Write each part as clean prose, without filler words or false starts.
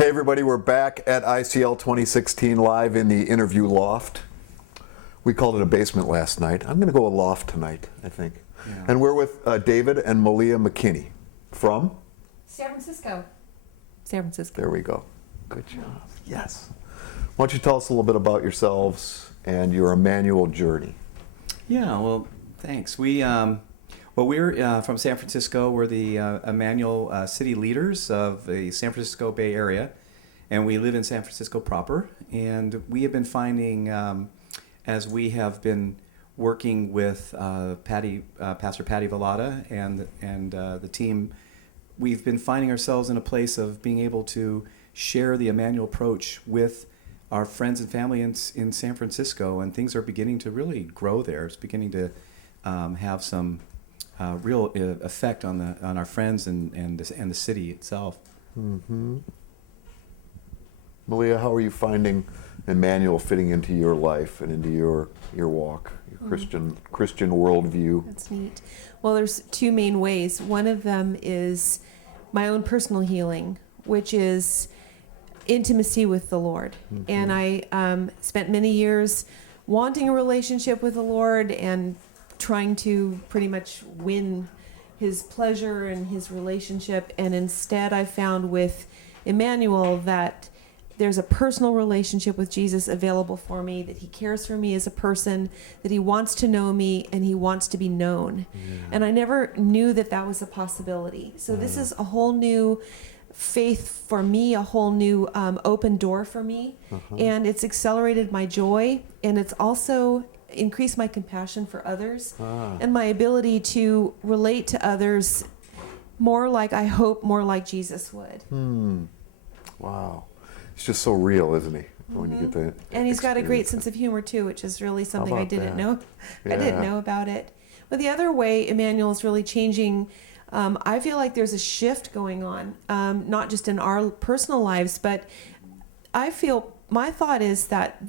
Hey everybody, we're back at ICL 2016 live in the interview loft. We called it a basement last night. I'm going to go a loft tonight, I think. Yeah. And we're with David and Malia McKinney from? San Francisco. San Francisco. There we go. Good job. Yes. Why don't you tell us a little bit about yourselves and your Immanuel journey? Yeah, well, thanks. We're from San Francisco. We're the Immanuel City Leaders of the San Francisco Bay Area, and we live in San Francisco proper. And we have been finding, as we have been working with Pastor Patti Velotta and the team, we've been finding ourselves in a place of being able to share the Immanuel Approach with our friends and family in San Francisco, and things are beginning to really grow there. It's beginning to have some real effect on our friends and the city itself. Mm-hmm. Malia, how are you finding Immanuel fitting into your life and into your walk, your Christian worldview? That's neat. Well, there's two main ways. One of them is my own personal healing, which is intimacy with the Lord. Mm-hmm. And I spent many years wanting a relationship with the Lord and trying to pretty much win his pleasure and his relationship. And instead I found with Immanuel that there's a personal relationship with Jesus available for me, that he cares for me as a person, that he wants to know me and he wants to be known. Yeah. And I never knew that that was a possibility. So this is a whole new faith for me, a whole new open door for me. And it's accelerated my joy, and it's also increased my compassion for others and my ability to relate to others more like Jesus would. Wow. He's just so real, isn't he? When you get to and he's got a great sense of humor too, which is really something I didn't know. Yeah. I didn't know about it. But the other way Immanuel is really changing, I feel like there's a shift going on, not just in our personal lives, but I feel my thought is that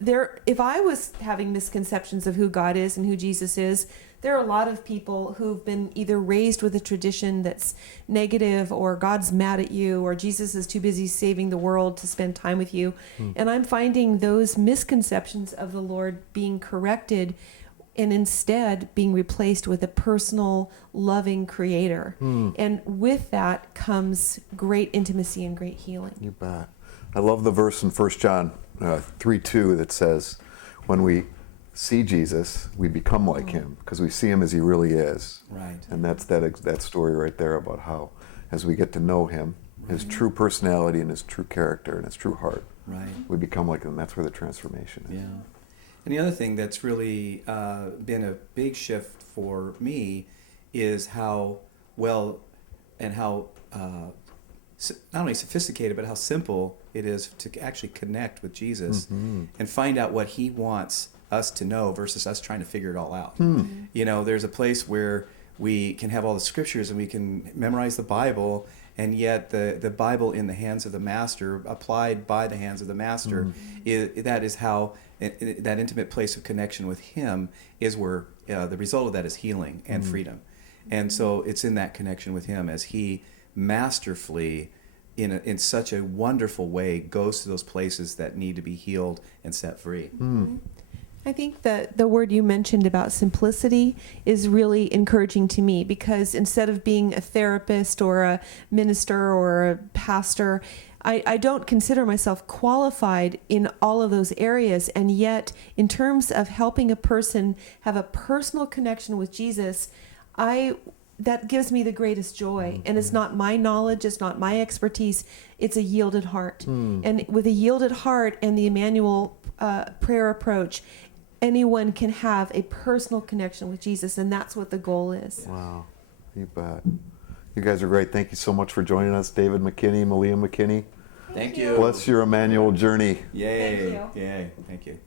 if I was having misconceptions of who God is and who Jesus is, there are a lot of people who've been either raised with a tradition that's negative, or God's mad at you, or Jesus is too busy saving the world to spend time with you. And I'm finding those misconceptions of the Lord being corrected and instead being replaced with a personal, loving creator. And with that comes great intimacy and great healing. You bet. I love the verse in 1 John 3:2 that says, when we see Jesus, we become like him because we see him as he really is. Right. And that's that story right there about how, as we get to know him, his true personality and his true character and his true heart, we become like him. That's where the transformation is. Yeah. And the other thing that's really been a big shift for me is how well and how not only sophisticated, but how simple it is to actually connect with Jesus and find out what he wants us to know versus us trying to figure it all out. You know, there's a place where we can have all the scriptures and we can memorize the Bible, and yet the Bible in the hands of the master, applied by the hands of the master, that is how that intimate place of connection with him is where the result of that is healing and freedom. And so it's in that connection with him as he masterfully, in such a wonderful way, goes to those places that need to be healed and set free. I think that the word you mentioned about simplicity is really encouraging to me, because instead of being a therapist or a minister or a pastor, I don't consider myself qualified in all of those areas. And yet, in terms of helping a person have a personal connection with Jesus, that gives me the greatest joy. And it's not my knowledge, it's not my expertise, it's a yielded heart. And with a yielded heart and the Immanuel Prayer approach, anyone can have a personal connection with Jesus, and that's what the goal is. Wow, you bet. You guys are great. Thank you so much for joining us, David McKinney, Malia McKinney. Thank you. Bless your Immanuel journey. Yay. Thank you. Yay. Thank you.